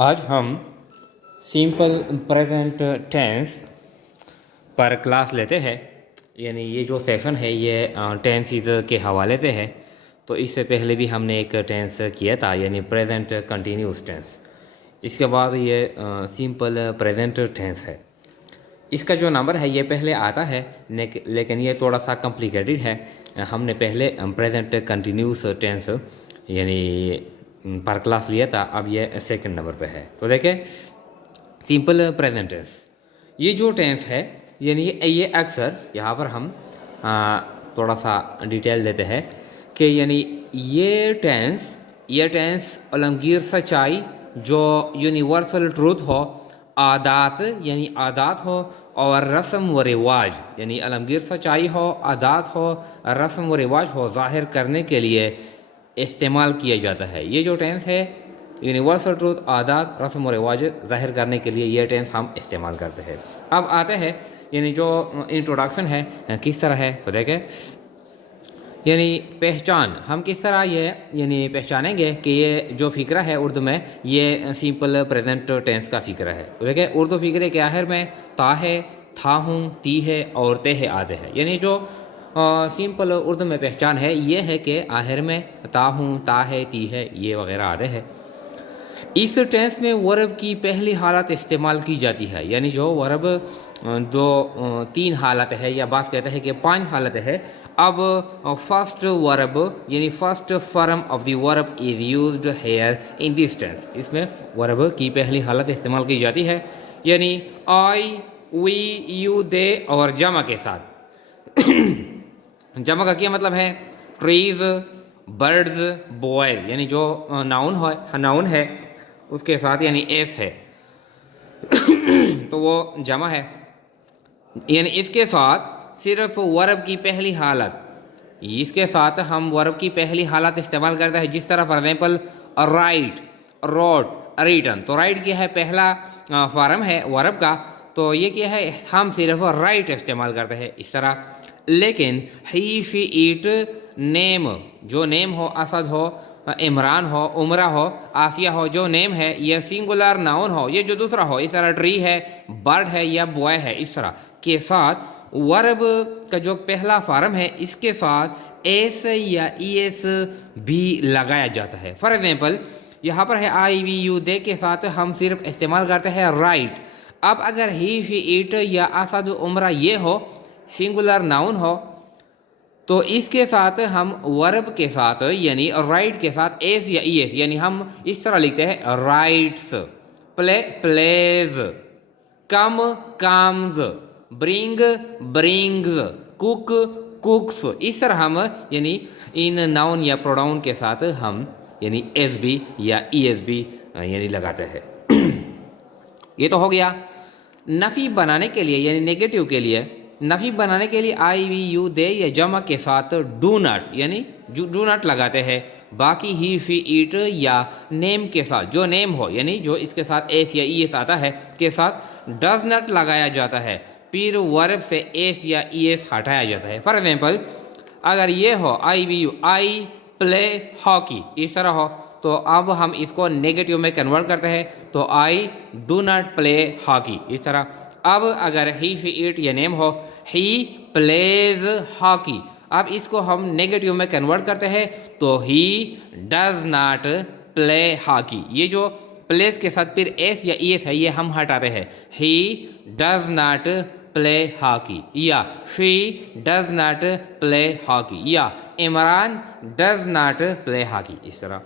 आज हम simple present tense पर क्लास लेते हैं। यानी ये जो सेशन है ये टेंसेस के हवाले से है। तो इससे पहले भी हमने एक टेंस किया था, यानी प्रेजेंट कंटिन्यूस टेंस। इसके बाद ये सिंपल प्रेजेंट टेंस है। इसका जो नंबर है ये पहले आता है, लेकिन ये थोड़ा सा कॉम्प्लिकेटेड है। हमने पहले प्रेजेंट कंटिन्यूस टेंस यानी पर क्लास लिया था, अब ये सेकंड नंबर पे है। तो देखें, सिंपल प्रेजेंट टेंस ये जो टेंस है यानी ये अक्सर यहाँ पर हम थोड़ा सा डिटेल देते हैं कि यानी ये टेंस आलमगीर सच्चाई जो यूनिवर्सल ट्रूथ हो, आदात यानी आदात हो और रस्म व रिवाज यानी आलमगीर सच्चाई हो, आदात हो, रस्म व रिवाज हो, ज़ाहिर करने के लिए इस्तेमाल किया जाता है। ये जो टेंस है यूनिवर्सल ट्रूथ, आदात, रस्म व रिवाज ज़ाहिर करने के लिए ये टेंस हम इस्तेमाल करते हैं। अब आते हैं यानी जो इंट्रोडक्शन है किस तरह है, तो देखें यानी पहचान हम किस तरह ये यानी पहचानेंगे कि ये जो फ़िक्रा है उर्दू में ये सिंपल प्रेजेंट टेंस का फ़िक्रा है। तो देखें, उर्दू फ़िक्रे के आखिर में ता है, था हूँ, ती है और ते है आते हैं। यानी जो सिंपल उर्दू में पहचान है ये है कि आखिर में ता हूँ, ता है, ती है, ये वगैरह आते हैं। इस टेंस में वर्ब की पहली हालत इस्तेमाल की जाती है। यानी जो वर्ब जो 3 हालत है या बात कहते हैं कि 5 हालत है। अब फर्स्ट वर्ब यानी first form of the verb is used here in this tense. इसमें वर्ब की पहली हालत इस्तेमाल की जाती है, यानी आई, वी, यू, दे और जमा के साथ। जमा का क्या मतलब है? ट्रीज, बर्ड्स, बॉयज, यानी जो नाउन है उसके साथ यानी एस है तो वो जमा है। यानी इसके साथ सिर्फ वर्ब की पहली हालत, इसके साथ हम वर्ब की पहली हालत इस्तेमाल करते हैं। जिस तरह for example right, road, return. तो राइट क्या है? पहला फॉर्म है वर्ब का, तो ये क्या है? हम सिर्फ राइट इस्तेमाल करते हैं इस तरह। लेकिन ही, शी, इट, नेम, जो नेम हो, असद हो, इमरान हो, उमरा हो, आसिया हो, जो नेम है, यह सिंगुलर नाउन हो, ये जो दूसरा हो, इस तरह ट्री है, बर्ड है या बॉय है, इस तरह के साथ वर्ब का जो पहला फॉर्म है इसके साथ एस या ईएस भी लगाया जाता है। फॉर एग्जाम्पल यहाँ पर है आई, वी, यू, दे के साथ हम सिर्फ इस्तेमाल करते हैं राइट। अब अगर ही, शी, इट या असद, उमरा ये हो, सिंगुलर नाउन हो, तो इसके साथ हम वर्ब के साथ यानी राइट के साथ एस या ई एस, यानी हम इस तरह लिखते हैं writes, play, plays, come, comes, bring, brings, cook, cooks. इस तरह हम यानी इन नाउन या प्रोनाउन के साथ हम यानी एस बी या ई एस बी यानी लगाते हैं। ये तो हो गया। नफ़ी बनाने के लिए यानी नेगेटिव के लिए, नफ़ी बनाने के लिए आई, वी, यू, दे या जमा के साथ डू नॉट यानी डू नॉट लगाते हैं। बाकी ही, शी, इट या नेम के साथ, जो नेम हो यानी जो इसके साथ एस या ई एस आता है के साथ डज नॉट लगाया जाता है। फिर वर्ब से एस या ई एस हटाया जाता है। फॉर एग्जाम्पल अगर ये हो I, we, you, I play hockey, इस तरह हो, तो अब हम इसको नेगेटिव में कन्वर्ट करते हैं, तो आई डू नॉट प्ले हॉकी, इस तरह। अब अगर ही, शी, इट या नेम हो, ही प्लेज हॉकी, अब इसको हम नेगेटिव में कन्वर्ट करते हैं, तो ही डज नॉट प्ले हॉकी। ये जो प्लेस के साथ फिर एस या ई एस है ये हम हटाते हैं। He does not play hockey या she does not play hockey या Imran does not play hockey, इस तरह।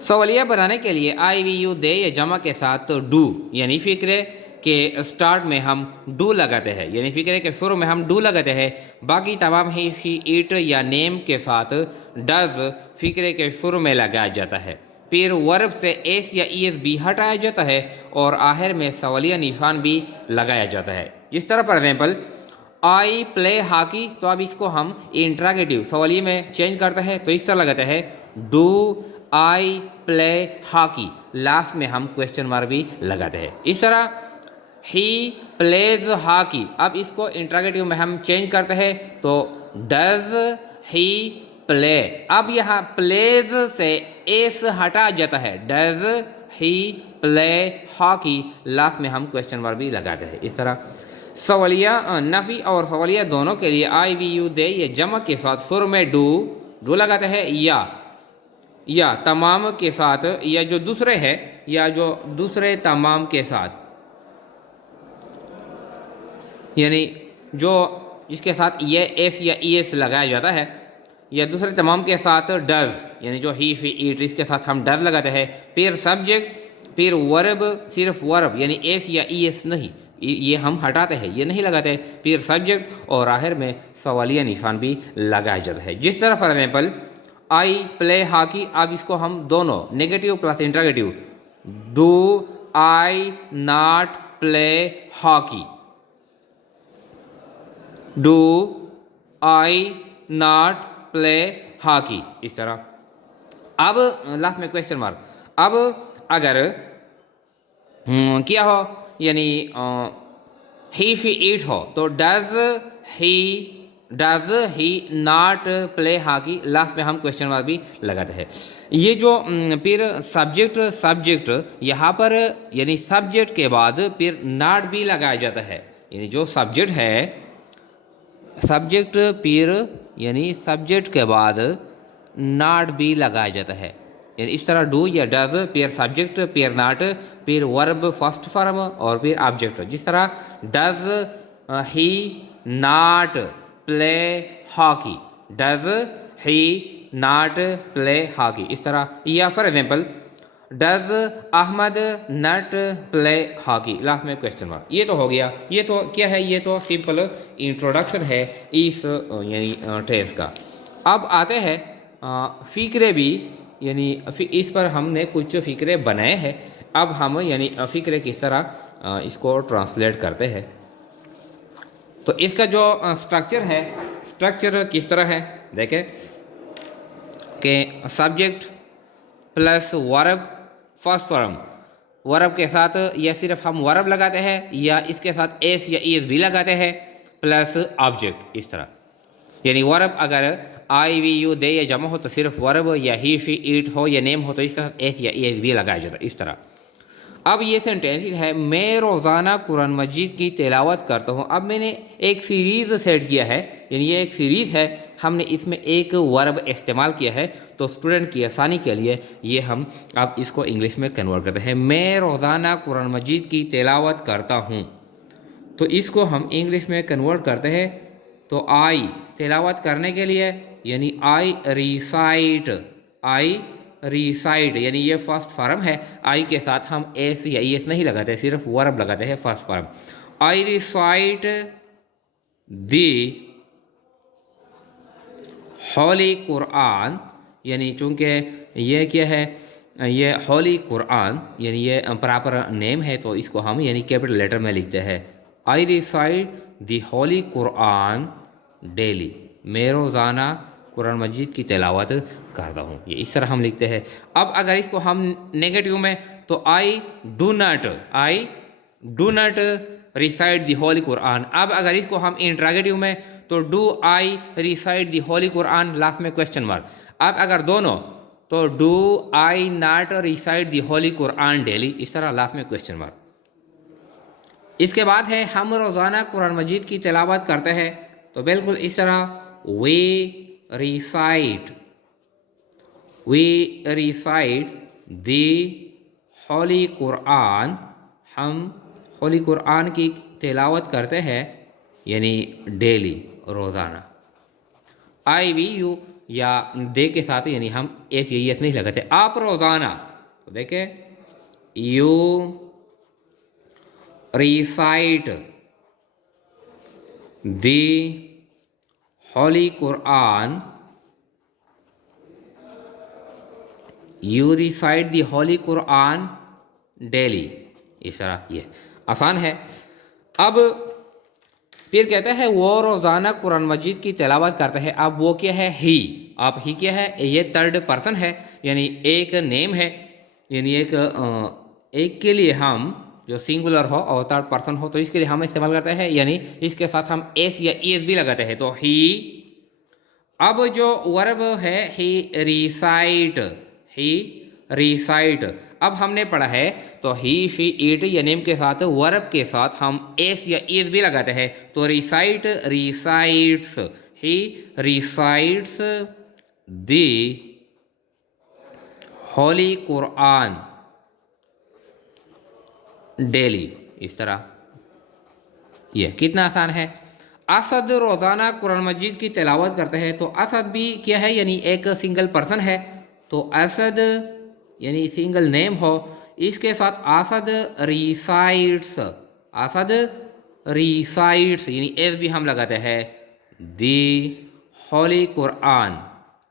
सवालिया बनाने के लिए आई, वी, यू, दे या जमा के साथ तो डू यानी फिक्रे के स्टार्ट में हम डू लगाते हैं, यानी फिक्रे के शुरू में हम डू लगाते हैं। बाकी तमाम ही, शी, इट या नेम के साथ डज फिक्रे के शुरू में लगाया जाता है। फिर वर्ब से एस या ई एस भी हटाया जाता है और आखिर में सवालिया निशान भी लगाया जाता है। जिस तरह for example I play hockey, तो अब इसको हम इंट्रागेटिव सवालिया में चेंज करते हैं, तो इस तरह लगाते हैं do I play hockey, last में हम क्वेश्चन मार्क भी लगाते हैं। इस तरह ही प्लेज हॉकी, अब इसको इंट्रागेटिव में हम चेंज करते हैं, तो डज ही प्ले। अब यहाँ प्लेज से एस हटा जाता है, does he play hockey, last में हम क्वेश्चन मार्क भी लगाते हैं। इस तरह सवालिया नफ़ी और सवालिया दोनों के लिए आई वी यू दे ये जमा के साथ शुरू में डू लगाते हैं, या तमाम के साथ, या जो दूसरे है, या जो दूसरे तमाम के साथ, यानी जो जिसके साथ ये एस या ई एस लगाया जाता है, या दूसरे तमाम के साथ डज, यानी जो ही शी इट इसके साथ हम डज लगाते हैं। फिर सब्जेक्ट, फिर वर्ब, सिर्फ वर्ब यानी एस या ई एस नहीं, ये हम हटाते हैं, ये नहीं लगाते। फिर सब्जेक्ट और आखिर में सवालिया निशान भी लगाया जाता है। जिस तरह for example I play hockey, अब इसको हम दोनों negative plus interrogative, do I not play hockey, do I not play hockey, इस तरह। अब लास्ट में क्वेश्चन मार्क। अब अगर क्या हो, यानी ही शी इट हो, तो does he not play hockey, last में हम क्वेश्चन मार्क भी लगाते हैं। ये जो फिर सब्जेक्ट यहाँ पर, यानी सब्जेक्ट के बाद फिर नॉट भी लगाया जाता है, यानी जो सब्जेक्ट है, सब्जेक्ट फिर यानी सब्जेक्ट के बाद नॉट भी लगाया जाता है, यानी इस तरह डू या डज, फिर सब्जेक्ट, फिर नॉट, फिर वर्ब फर्स्ट फॉर्म और फिर ऑब्जेक्ट। जिस तरह does he not play hockey, does he not play hockey, इस तरह। या for example does Ahmad not play hockey, last में क्वेश्चन मार्क। ये तो हो गया, ये तो क्या है, ये तो सिंपल इंट्रोडक्शन है इस यानी टेस्ट का। अब आते हैं फ़िक्रे भी, यानी इस पर हमने कुछ फ़िक्रे बनाए हैं। अब हम यानी फ़िक्रे किस तरह इसको ट्रांसलेट करते हैं। तो इसका जो स्ट्रक्चर है, स्ट्रक्चर किस तरह है, देखें कि subject plus verb first form, verb के साथ या सिर्फ हम वर्ब लगाते हैं या इसके साथ एस या ई एस भी लगाते हैं, प्लस ऑब्जेक्ट, इस तरह। यानी वर्ब अगर आई वी यू दे या जमा हो तो सिर्फ वर्ब, या ही शी इट हो या नेम हो तो इसके साथ एस या ई एस भी लगाया जाता है, इस तरह। अब ये सेंटेंस है, मैं रोज़ाना कुरान मजीद की तिलावत करता हूँ। अब मैंने एक सीरीज़ सेट किया है, यानी ये एक सीरीज़ है, हमने इसमें एक वर्ब इस्तेमाल किया है। तो स्टूडेंट की आसानी के लिए ये हम अब इसको इंग्लिश में कन्वर्ट करते हैं। मैं रोज़ाना कुरान मजीद की तिलावत करता हूँ, तो इसको हम इंग्लिश में कन्वर्ट करते हैं। तो आई तिलावत करने के लिए, यानी आई रिसाइट, यानी ये फर्स्ट फॉर्म है। आई के साथ हम एस या ई एस नहीं लगाते, सिर्फ वर्ब लगाते हैं first form. I recite the holy Quran, यानी चूंकि ये क्या है, ये होली कुरान, यानी ये प्रॉपर नेम है, तो इसको हम यानी कैपिटल लेटर में लिखते हैं। I recite the holy Quran daily, मैं रोज़ाना कुरान मजीद की तिलावत करता हूँ, ये इस तरह हम लिखते हैं। अब अगर इसको हम नेगेटिव में, तो आई do not recite the holy Quran. अब अगर इसको हम इंट्रोगेटिव में, तो do I recite the holy Quran, last में क्वेश्चन मार्क। अब अगर दोनों, तो do I not recite the holy Quran daily, इस तरह लास्ट में क्वेश्चन मार्क। इसके बाद है हम रोज़ाना कुरान मजीद की तिलावत करते हैं, तो बिल्कुल इस तरह we recite the holy Quran, हम होली कुरान की तिलावत करते हैं, यानी डेली, रोज़ाना। आई वी यू या दे के साथ, यानी हम एस या एस नहीं लगाते। आप रोज़ाना, तो देखें you recite the holy Quran, you recite the holy Quran daily, इस तरह। ये आसान है। अब फिर कहते हैं वो रोज़ाना कुरान मजीद की तिलावत करते हैं। अब वो क्या है, ही। अब ही क्या है, ये थर्ड पर्सन है, यानी एक नेम है, यानी एक के लिए हम जो सिंगुलर हो और थर्ड पर्सन हो, तो इसके लिए हम इस्तेमाल करते हैं, यानी इसके साथ हम एस या ई एस भी लगाते हैं, तो ही। अब जो वर्ब है ही ही रिसाइट। अब हमने पढ़ा है तो ही शी इट या नेम के साथ वर्ब के साथ हम एस या इज भी लगाते हैं। तो रिसाइट रिसाइट्स, ही रिसाइट्स दी होली कुरान डेली। इस तरह, ये कितना आसान है। असद रोज़ाना कुरान मजीद की तिलावत करते हैं। तो असद भी क्या है, यानी एक सिंगल पर्सन है। तो असद यानी सिंगल नेम हो, इसके साथ असद रिसाइट्स, असद रिसाइट्स यानी एस भी हम लगाते हैं। दी होली कुरान,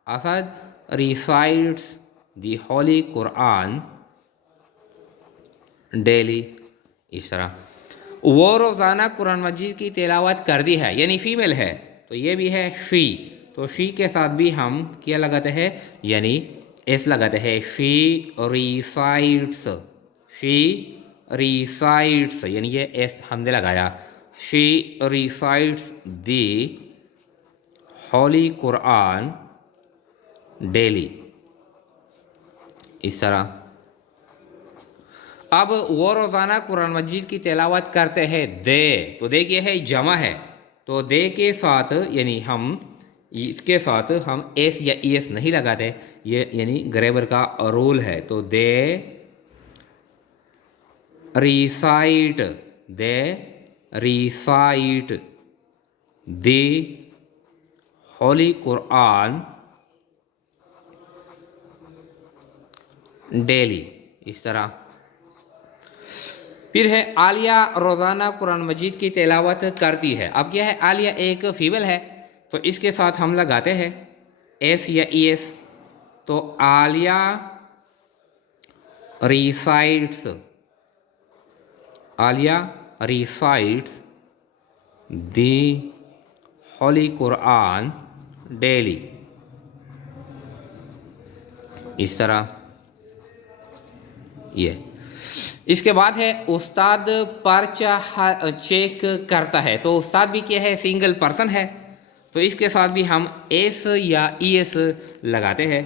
असद रिसाइट्स दी होली कुरान डेली। इस तरह वो रोज़ाना कुरान मजीद की तिलावत कर दी है, यानी फीमेल है तो ये भी है शी। तो शी के साथ भी हम क्या लगाते हैं, यानी एस लगाते हैं। शी रिसाइट्स, शी रिसाइट्स यानी ये एस हमने लगाया। She recites the holy Quran daily. इस तरह अब वो रोज़ाना कुरान मजीद की तिलावत करते हैं। दे, तो दे क्या है, जमा है। तो दे के साथ यानी हम इसके साथ हम एस या एस नहीं लगाते, ये यानी ग्रामर का रूल है। तो दे recite, they recite the holy Quran daily. इस तरह फिर है आलिया रोज़ाना कुरान मजीद की तिलावत करती है। अब क्या है, आलिया एक फीमेल है तो इसके साथ हम लगाते हैं एस या ई एस। तो आलिया रिसाइट्स, आलिया रिसाइट्स दी होली कुरान डेली। इस तरह ये। इसके बाद है उस्ताद पर्चा चेक करता है। तो उस्ताद भी क्या है, सिंगल पर्सन है तो इसके साथ भी हम एस या ई एस लगाते हैं,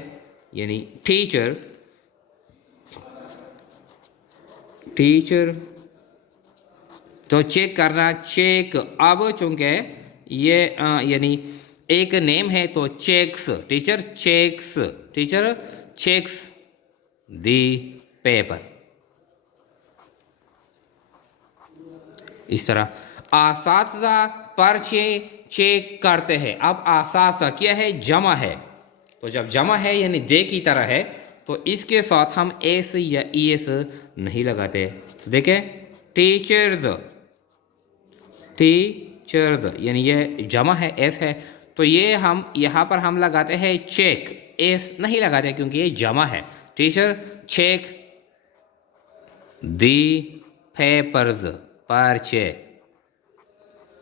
यानी टीचर, टीचर तो चेक करना, चेक। अब चूंकि ये यानी एक नेम है तो checks, teacher checks, teacher checks the paper. इस तरह आसातिज़ा पर्चे चेक करते हैं। अब आसासा क्या है, जमा है। तो जब जमा है यानी दे की तरह है तो इसके साथ हम एस या ई एस नहीं लगाते। तो देखें टीचर्स, टीचर्स यानी ये जमा है, एस है तो ये हम यहाँ पर हम लगाते हैं चेक, एस नहीं लगाते क्योंकि ये जमा है। टीचर चेक दी पेपर्स, पर्चे।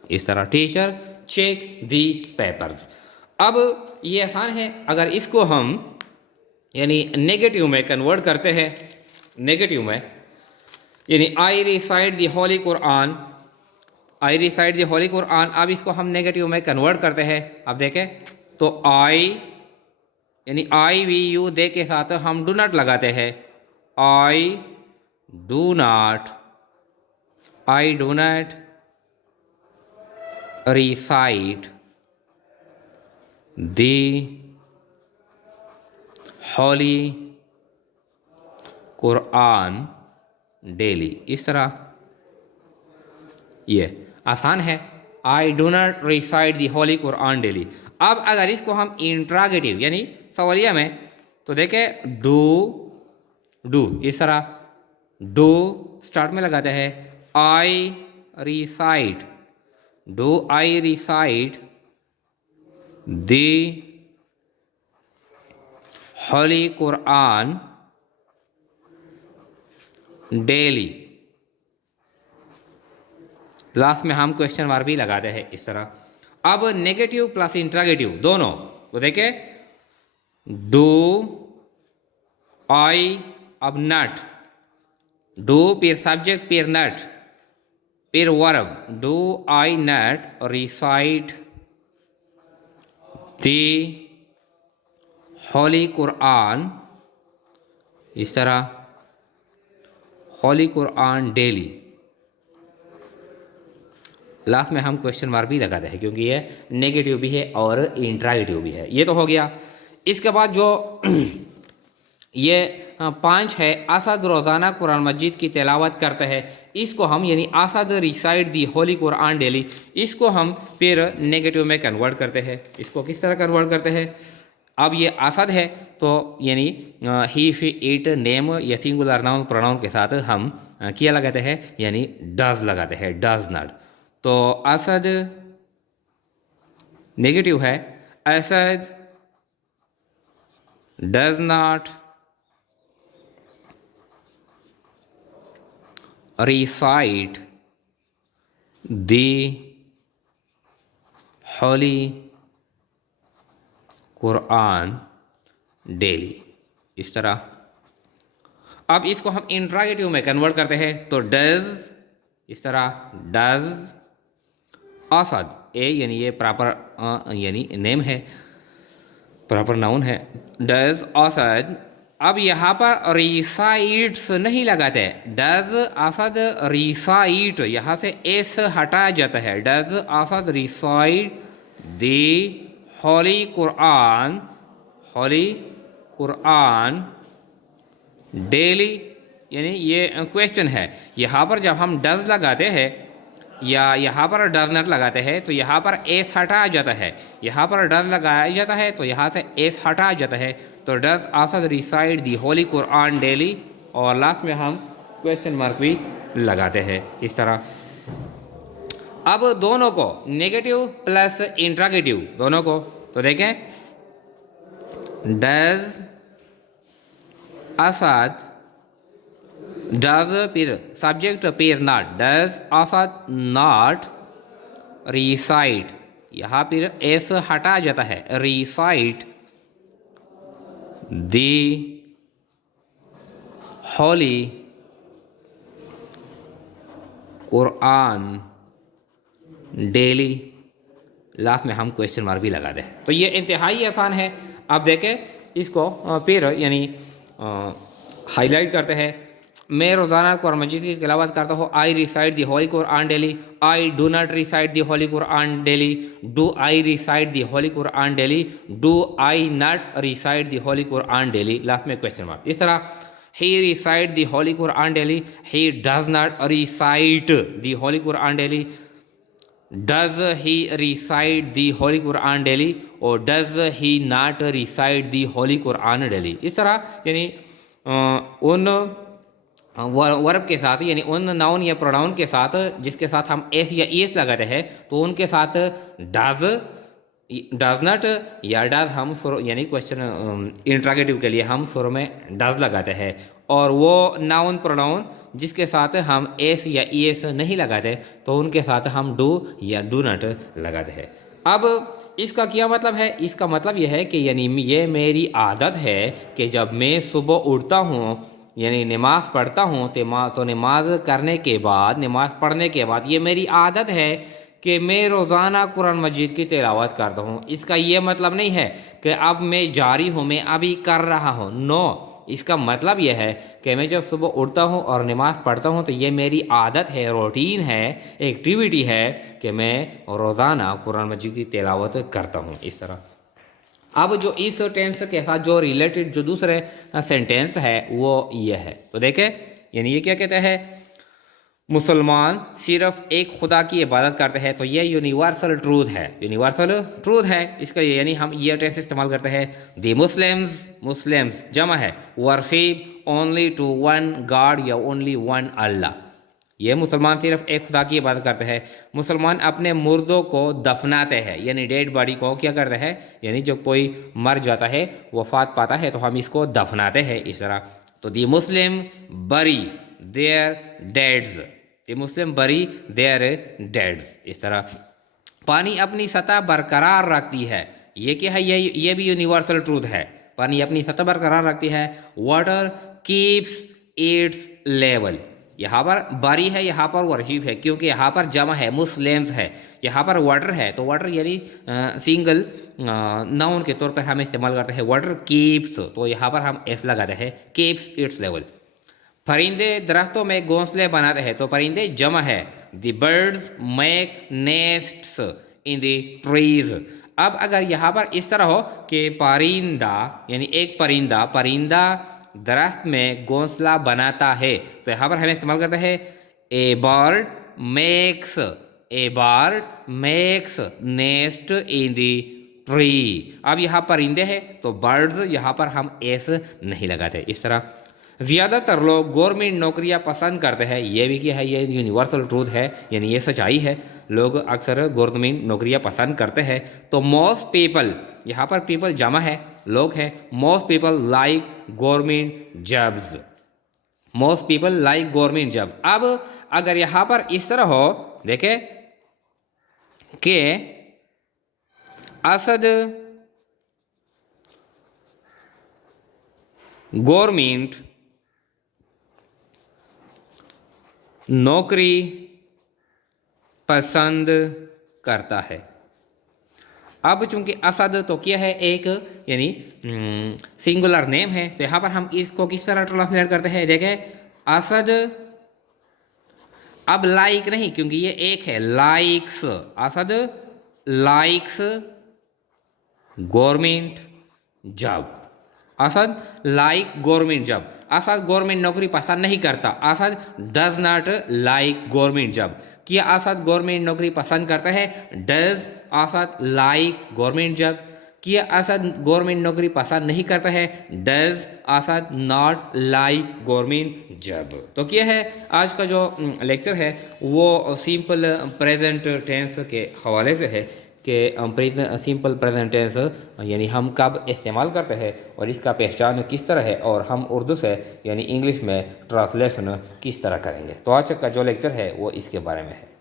इस तरह टीचर चेक दी पेपर्स। अब ये आसान है, अगर इसको हम यानी नेगेटिव में कन्वर्ट करते हैं, नेगेटिव में यानी आई recite the holy Quran, I recite the holy Quran. अब इसको हम नेगेटिव में कन्वर्ट करते हैं। अब देखें तो आई यानी आई वी यू दे के साथ हम डू नॉट लगाते हैं। आई do not, I do not recite the holy Quran daily. इस तरह ये आसान है, आई do not recite the holy Quran daily. अब अगर इसको हम इंट्रागेटिव यानी सवालिया में तो देखें डू, डू इस तरह डू स्टार्ट में लगाते हैं। I recite, do I recite the holy Quran daily. Last में हम क्वेश्चन मार्क भी लगाते हैं इस तरह। अब नेगेटिव प्लस इंट्रागेटिव दोनों तो देखें डू आई, अब नट, डू फिर सब्जेक्ट फिर नट फिर verb, do I not recite the holy Quran इस तरह होली कुरान डेली, लास्ट में हम क्वेश्चन मार्क भी लगाते हैं क्योंकि ये नेगेटिव भी है और इंट्रागेटिव भी है। ये तो हो गया। इसके बाद जो ये 5 है, असद रोज़ाना कुरान मजीद की तिलावत करते हैं, इसको हम यानी Asad reside the holy Quran daily, इसको हम फिर नेगेटिव में कन्वर्ट करते हैं। इसको किस तरह कन्वर्ट करते हैं? अब ये असद है तो यानी ही शी इट नेम या सिंगुलर नाउन प्रोनाउन के साथ हम क्या लगाते हैं, यानी डज लगाते हैं, डज नॉट। तो असद नेगेटिव है, Asad does not recite the holy Quran daily. इस तरह अब इसको हम इंट्रागेटिव में कन्वर्ट करते हैं तो डज, इस तरह डज असद, ए यानी ये प्रॉपर यानी नेम है, प्रॉपर नाउन है, डज असद। अब यहाँ पर रिसाइट्स नहीं लगाते, डज असद रिसाइट, यहाँ से एस हटाया जाता है, does Asad recite the holy Quran, Holi Quran daily, यानी ये क्वेश्चन है। यहाँ पर जब हम डज लगाते हैं या यहाँ पर डज नॉट लगाते हैं तो यहाँ पर एस हटाया जाता है, यहाँ पर डज लगाया जाता है तो यहाँ से एस हटाया जाता है। तो does Asad reside the holy Quran daily, और लास्ट में हम क्वेश्चन मार्क भी लगाते हैं इस तरह। अब दोनों को नेगेटिव प्लस इंट्रागेटिव दोनों को तो देखें, डज असद, डज फिर सब्जेक्ट फिर not, does Asad not recite, यहाँ फिर एस हटा जाता है, recite the holy Quran daily, last में हम क्वेश्चन मार्क भी लगा दें। तो ये इंतहाई आसान है। अब देखें इसको फिर यानी हाईलाइट करते हैं। मैं रोज़ाना कुरान मजीद की तिलावत करता हूँ। I recite the holy Quran daily, I do not recite the holy Quran daily, do I recite the holy Quran daily, do I not recite the holy Quran daily, last में क्वेश्चन मार्क। इस तरह he recite the holy Quran daily, he does not recite the holy Quran daily, does he recite the holy Quran daily, or does he not recite the holy Quran daily। इस तरह यानी उन verb के साथ यानी उन noun या pronoun के साथ जिसके साथ हम एस या ईएस लगाते हैं तो उनके साथ डज नॉट या डज हम शुरू यानी क्वेश्चन इंट्रागेटिव के लिए हम शुरू में डज लगाते हैं, और वो नाउन प्रोनाउन जिसके साथ हम एस या ईएस नहीं लगाते तो उनके साथ हम डू या डू नॉट लगाते हैं। अब इसका क्या मतलब है? इसका मतलब यह है कि यानी ये मेरी आदत है कि जब मैं सुबह उठता हूँ यानी नमाज़ पढ़ता हूँ तो नमाज करने के बाद, नमाज पढ़ने के बाद ये मेरी आदत है कि मैं रोज़ाना कुरान मजीद की तिलावत करता हूँ। इसका ये मतलब नहीं है कि अब मैं जारी हूँ, मैं अभी कर रहा हूँ, नो। इसका मतलब यह है कि मैं जब सुबह उठता हूँ और नमाज़ पढ़ता हूँ तो ये मेरी आदत है, रूटीन है, एक्टिविटी है कि मैं रोज़ाना कुरान मजीद की तिलावत करता हूँ। इस तरह अब जो इस टेंस के साथ जो रिलेटेड जो दूसरे सेंटेंस है वो ये है। तो देखें यानी ये क्या कहते हैं, मुसलमान सिर्फ एक खुदा की इबादत करते हैं। तो ये यूनिवर्सल ट्रूथ है, यूनिवर्सल ट्रूथ है। इसका यानी हम ये टेंस इस्तेमाल करते हैं। द मुस्लिम्स, मुस्लिम्स जमा है, worship only to one God या ओनली वन अल्लाह। ये मुसलमान सिर्फ एक खुदा की इबादत करते हैं। मुसलमान अपने मुर्दों को दफनाते हैं यानी डेड बॉडी को क्या करते हैं, यानी जब कोई मर जाता है, वफात पाता है तो हम इसको दफनाते हैं। इस तरह तो दी मुस्लिम बरी देयर डेड्स, दी मुस्लिम बरी देयर डेड्स। इस तरह पानी अपनी सतह बरकरार रखती है। ये क्या है, ये भी यूनिवर्सल ट्रूथ है। पानी अपनी सतह बरकरार रखती है। वाटर कीप्स इट्स लेवल, यहाँ पर बारी है, यहाँ पर वर्शिप है, क्योंकि यहाँ पर जमा है, मुस्लिम्स है। यहाँ पर वाटर है, तो वाटर यानी सिंगल नाउन के तौर पर हम इस्तेमाल करते हैं वाटर कीप्स, तो यहाँ पर हम एस लगाते हैं, कीप्स इट्स लेवल। परिंदे दरख्तों में घोंसले बनाते हैं, तो परिंदे जमा है, the birds make nests in the trees. अब अगर यहाँ पर इस तरह हो कि परिंदा यानी एक परिंदा दरख्त में घोंसला बनाता है, तो यहाँ पर हमें इस्तेमाल करते हैं a bird makes nest in the tree. अब यहाँ परिंदे हैं तो बर्ड्स, यहाँ पर हम एस नहीं लगाते। इस तरह ज़्यादातर लोग गवर्नमेंट नौकरियां पसंद करते हैं, ये भी क्या है, ये यूनिवर्सल ट्रूथ है, यानी ये सच्चाई है, लोग अक्सर गवर्नमेंट नौकरियां पसंद करते हैं। तो मोस्ट पीपल, यहाँ पर पीपल जमा है, लोग हैं, most people like government jobs, most people like government job. अब अगर यहाँ पर इस तरह हो, देखे कि असद गवर्नमेंट नौकरी पसंद करता है। अब चूंकि असद तो क्या है, एक यानी सिंगुलर नेम है, तो यहाँ पर हम इसको किस तरह ट्रांसलेट करते हैं, देखें असद, अब लाइक नहीं क्योंकि ये एक है, likes, Asad likes government job, Asad like government job. Asad government नौकरी पसंद नहीं करता, Asad does not like government job. क्या असद गवर्नमेंट नौकरी पसंद करता है, does Asad like government job. क्या असद गवर्नमेंट नौकरी पसंद नहीं करता है, does Asad not like government job. तो क्या है, आज का जो लेक्चर है वो सिंपल प्रेजेंट टेंस के हवाले से है कि सिंपल प्रेजेंट टेंस यानी हम कब इस्तेमाल करते हैं और इसका पहचान किस तरह है, और हम उर्दू से यानी इंग्लिश में ट्रांसलेशन किस तरह करेंगे। तो आज का जो लेक्चर है वो इसके बारे में है।